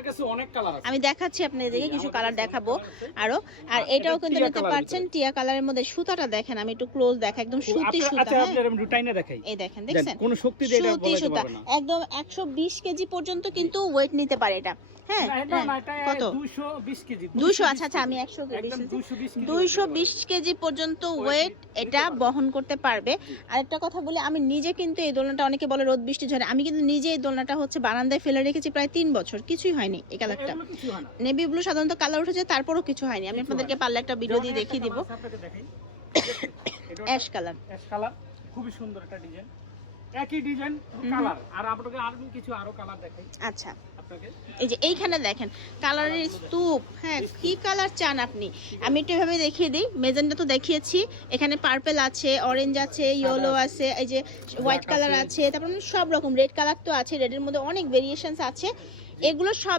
আমাদের কাছে অনেক কালার আছে। আমি দেখাচ্ছি আপনাদেরকে কিছু কালার দেখাবো আরো। আর এটাও কিন্তু নিতে পারছেন টিয়া কালারের মধ্যে। সুতাটা দেখেন, আমি একটু ক্লোজ দেখা, একদম সুতি সুতা। আচ্ছা আপনাদের আমি রুটাইনে দেখাই। এই দেখেন, দেখছেন কোন শক্তি দিয়ে এটা সুতি বলাইতে সুতা, পারবে না। একদম 120 কেজি পর্যন্ত কিন্তু ওয়েট নিতে পারে এটা। হ্যাঁ, কত 220 কেজি। 200, আচ্ছা আচ্ছা আমি 100 একদম 220 কেজি। 220 কেজি পর্যন্ত ওয়েট এটা বহন করতে পারবে। আরেকটা কথা বলি, আমি নিজে কিন্তু এই দোলনাটা, অনেকে বলে রোদ বৃষ্টি ঝড়ে, আমি কিন্তু নিজে এই দোলনাটা হচ্ছে বারান্দায় ফেলে রেখেছি প্রায় 3 বছর, কিছুই হয়নি এই কালারটা। এগুলো কিছু হয় না। নেভি ব্লু সাধারণত কালার উঠেছে, তারপরও কিছু হয়নি। আমি আপনাদেরকে পারলে একটা ভিডিও দিয়ে দেখিয়ে দিব। আপনাকে দেখাই। অ্যাশ কালার, অ্যাশ কালার খুবই সুন্দর একটা ডিজাইন। একই ডিজাইন কালার। আর আপনাকে আরো কিছু আরো কালার দেখাই আচ্ছা আপনাকে। এই যে এইখানে দেখেন কালারের স্তূপ। হ্যাঁ, কি কালার চান আপনি? আমি একটু এভাবে দেখিয়ে দিই। মেজেন্টা তো দেখিয়েছি, এখানে পার্পল আছে, অরেঞ্জ আছে, ইয়েলো আছে, এই যে হোয়াইট কালার আছে, তারপর সব রকম রেড কালার তো আছে। রেডের মধ্যে অনেক ভেরিয়েশনস আছে, এগুলো সবই